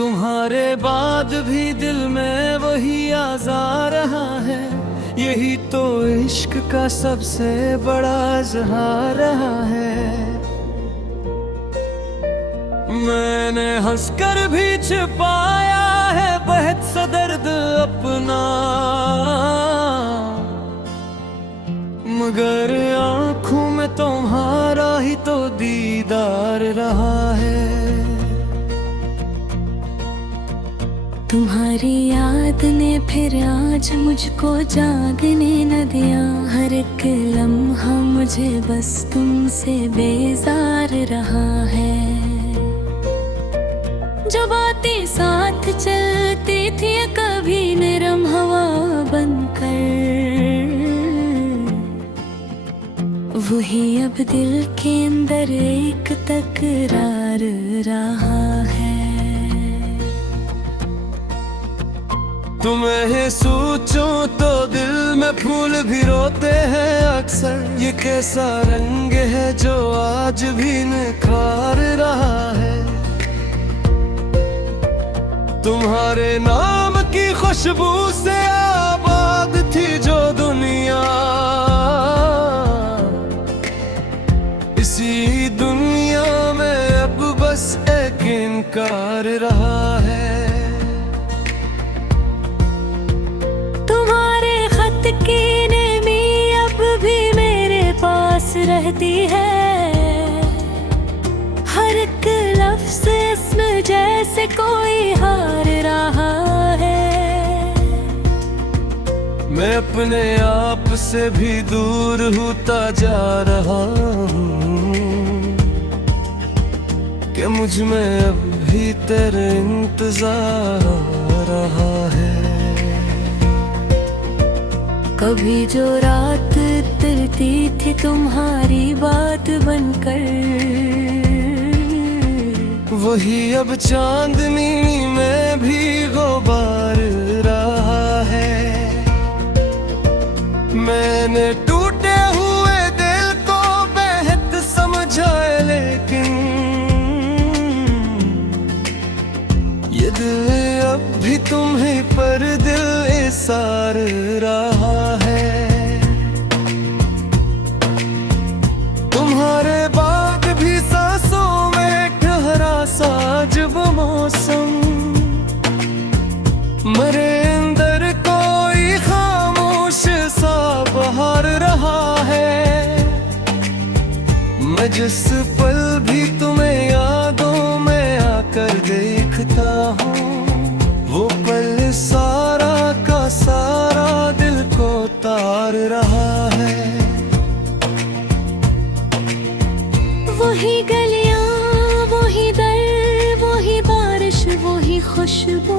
तुम्हारे बाद भी दिल में वही आज़ा रहा है। यही तो इश्क का सबसे बड़ा इज़हार रहा है। मैंने हंसकर भी छिपाया है बहुत सा दर्द अपना, मगर आँखों में तुम्हारा ही तो दीदार रहा है। तुम्हारी याद ने फिर आज मुझको जागने न दिया। हर एक लम्हा मुझे बस तुमसे बेजार रहा है। जो बातें साथ चलती थी कभी नरम हवा बनकर, वही अब दिल के अंदर एक तकरार रहा है। तुम्हें सोचूं तो दिल में फूल भी रोते हैं अक्सर। ये कैसा रंग है जो आज भी निखार रहा है। तुम्हारे नाम की खुशबू से आबाद थी जो दुनिया, इसी दुनिया में अब बस एक इनकार रहा है। तुम्हारे खत की नेमी अब भी मेरे पास रहती है। हर एक लफ्ज़ इसमें जैसे कोई हार रहा है। मैं अपने आप से भी दूर होता जा रहा हूँ कि मुझ में अब भी तेरे इंतजार रहा है। कभी जो रात उतरती थी तुम्हारी बात बनकर, वही अब चांदनी में भी गुबार रहा है। मैंने टूटे हुए दिल को बेहद समझा, लेकिन ये दिल अब भी तुम्हें पर दिल इसार रहा है। तुम्हारे बाद भी सांसों में ठहरा सा जब मौसम, मरे अंदर कोई खामोश सा बहार रहा है। मैं जिस पल भी तुम्हें यादों में आकर देखता हूँ, वो पल सारा का सारा दिल को तार रहा है। वही गलियां, वही दर, वही बारिश, वही खुशबू,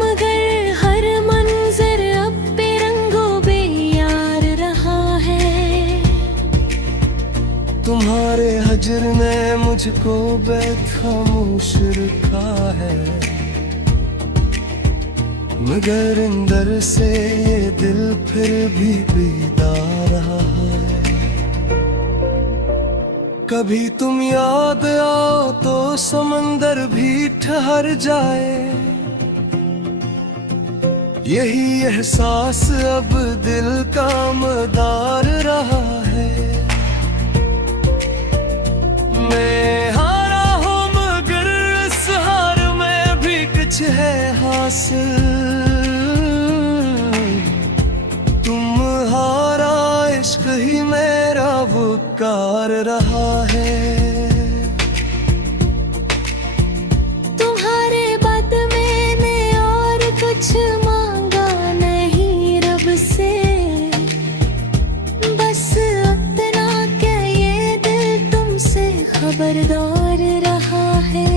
मगर हर मंजर अब बेरंगो बेयार रहा है। तुम्हारे हजर ने मुझको बेखामोश रखा है, मगर अंदर से ये दिल फिर भी बेदार रहा है। कभी तुम याद आओ तो समंदर भी ठहर जाए, यही एहसास अब दिल का मदार रहा है। मैं हारा हूँ मगर इस हार में भी कुछ है हासिल। तुम्हारा इश्क ही मेरा वकार रहा है। तुम्हारे बाद मैंने और कुछ मांगा नहीं रब से, बस अपना क्या ये दिल तुमसे खबरदार रहा है।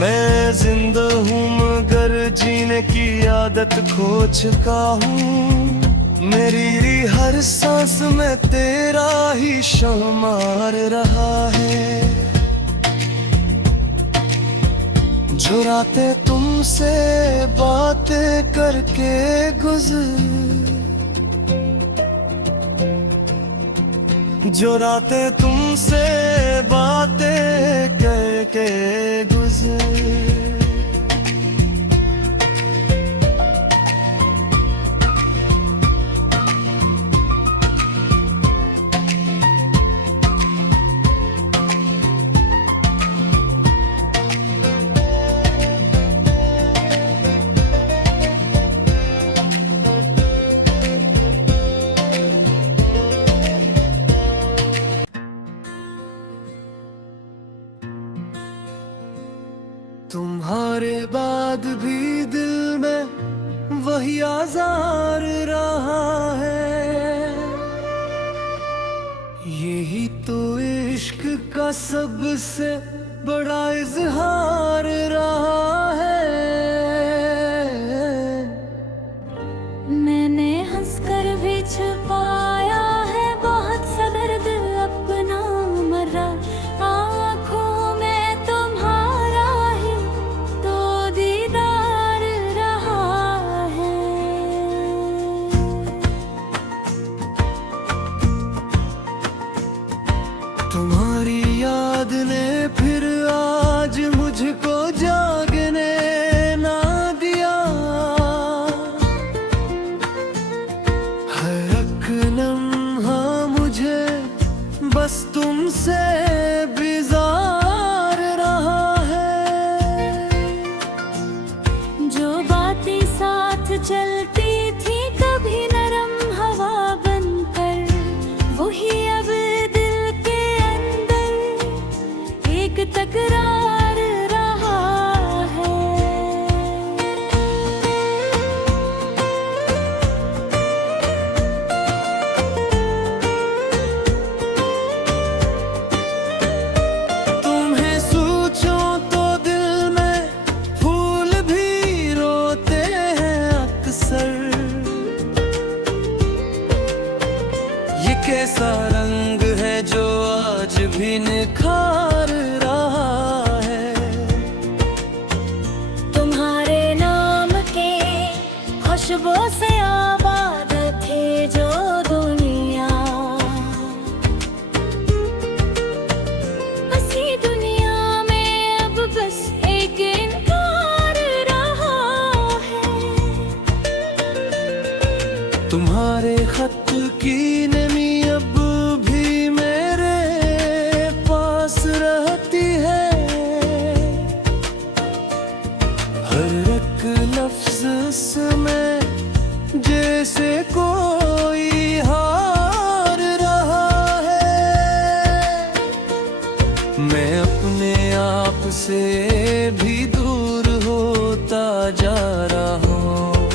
मैं जिंदा हूँ मगर जीने की आदत खो चुका हूँ। मेरी हर सांस में तेरा ही शुमार रहा है। जो रातें तुमसे बातें करके गुजर, जो रातें तुमसे बातें कह के गुजर। तुम्हारे बाद भी दिल में वही आज़ार रहा है। यही तो इश्क का सबसे बड़ा इजहार रहा है। मैंने हंसकर भी छुपाया है बहुत सा दर्द अपना मरा। आँखों में तुम्हारा ही तो दीदार रहा है। तुम्हारी याद ने फिर आज मुझको जागने ना दिया। हर एक लम्हा मुझे बस तुमसे बेजार रहा है। जो बातें साथ चलती थी कभी नरम हवा बनकर, वही अब दिल के अंदर एक तकरार रहा है। तुम्हें सोचो तो दिल में फूल भी रोते हैं अक्सर। ये कैसा रंग है जो आज भी निखार रहा है। तुम्हारे नाम के खुशबू से आबाद थे जो दुनिया, हंसी दुनिया में अब बस एक इनकार रहा है। तुम्हारे खत की नमी अब भी मेरे पास रहती है। हर एक लफ्ज में जैसे कोई हार रहा है। मैं अपने आप से भी दूर होता जा रहा हूँ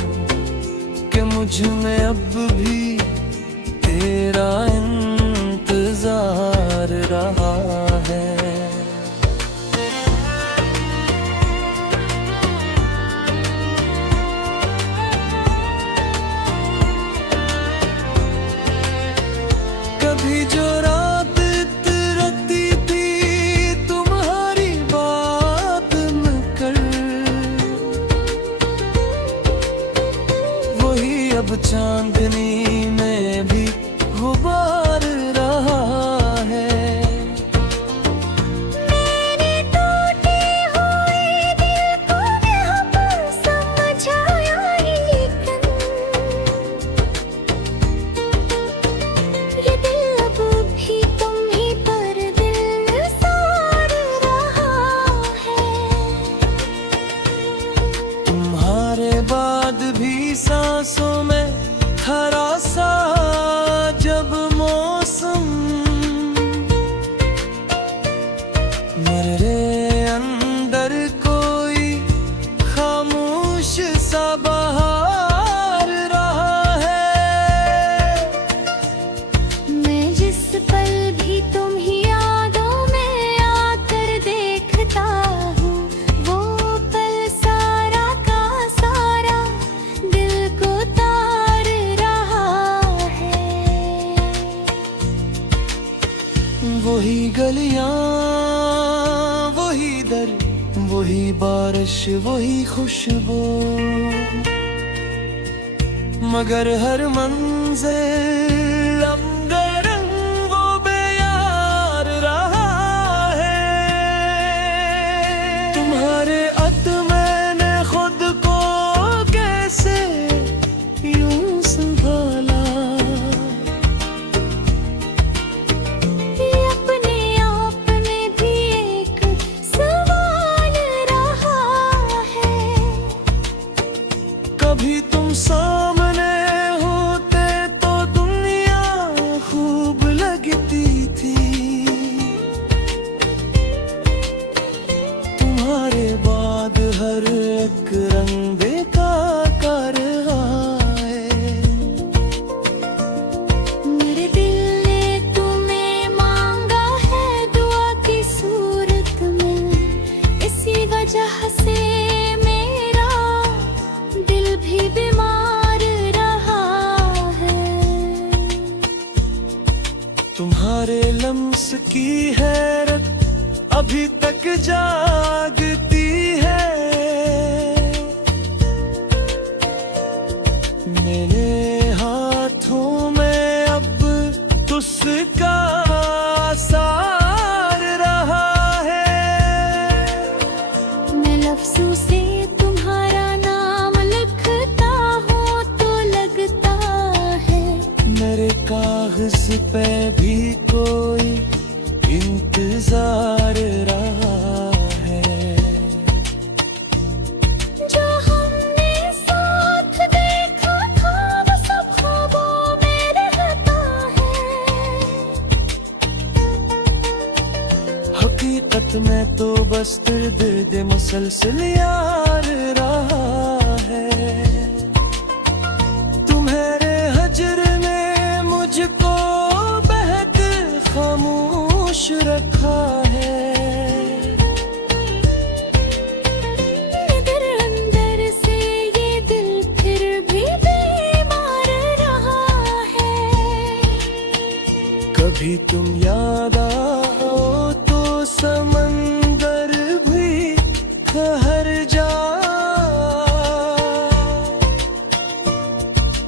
कि मुझ में अब भी तेरा इंतजार रहा है। कभी जो रात इतरती थी तुम्हारी बात में कर, वही अब चांदनी में भी गुबार रहा है। मेरे टूटे हुए दिल को यहाँ पर समझाया, लेकिन ये दिल अब भी तुम ही पर दिल सार रहा है। तुम्हारे बाद भी सांसों में हरा सा जब मौसम, मेरे अंदर कोई खामोश सा बहार रहा है। मैं जिस पल भी तुम ही यादों में आकर देखता हूँ, वो पल सारा का सारा दिल को तार रहा है। वही गलियां, वही दर, वही बारिश, वही खुशबू, मगर हर मंजिल रंग वो तुम्हारे लम्स की हैरत अभी तक जागती है। मेरे हाथों में अब तुझका सार रहा है। मैं लफ्जों से तुम्हारा नाम लिखता हूँ तो लगता है मेरे कागज पे भी कोई इंतजार रहा है। जो हमने साथ देखा था वो सब ख्वाबों में रहता है। हकीकत में तो बस दर्द मुसलसल यार रहा है। तुम्हारे हजर ने मुझको बहक खामोश रखा है। इधर अंदर से ये दिल फिर भी बीमार रहा है। कभी तुम याद आओ तो समंदर भी ठहर जा।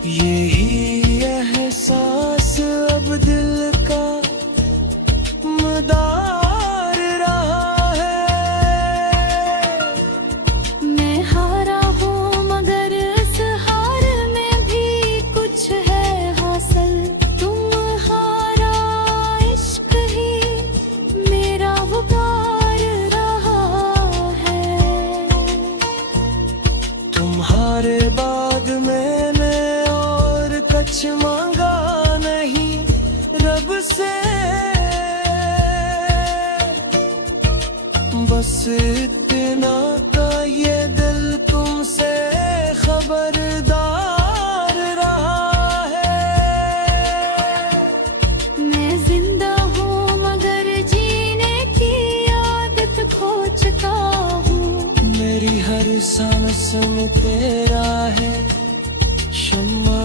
यही एहसास अब दिल का मदार रहा है। मैं हारा हूँ मगर इस हार में भी कुछ है हासिल। तुम्हारा इश्क ही मेरा पुकार रहा है। तुम्हारे बाद मैंने और कुछ मांगा नहीं रब से। बस इतना का ये दिल तुमसे खबरदार रहा है। मैं जिंदा हूँ मगर जीने की आदत खो चुका हूँ। मेरी हर सांस में तेरा है शम्मा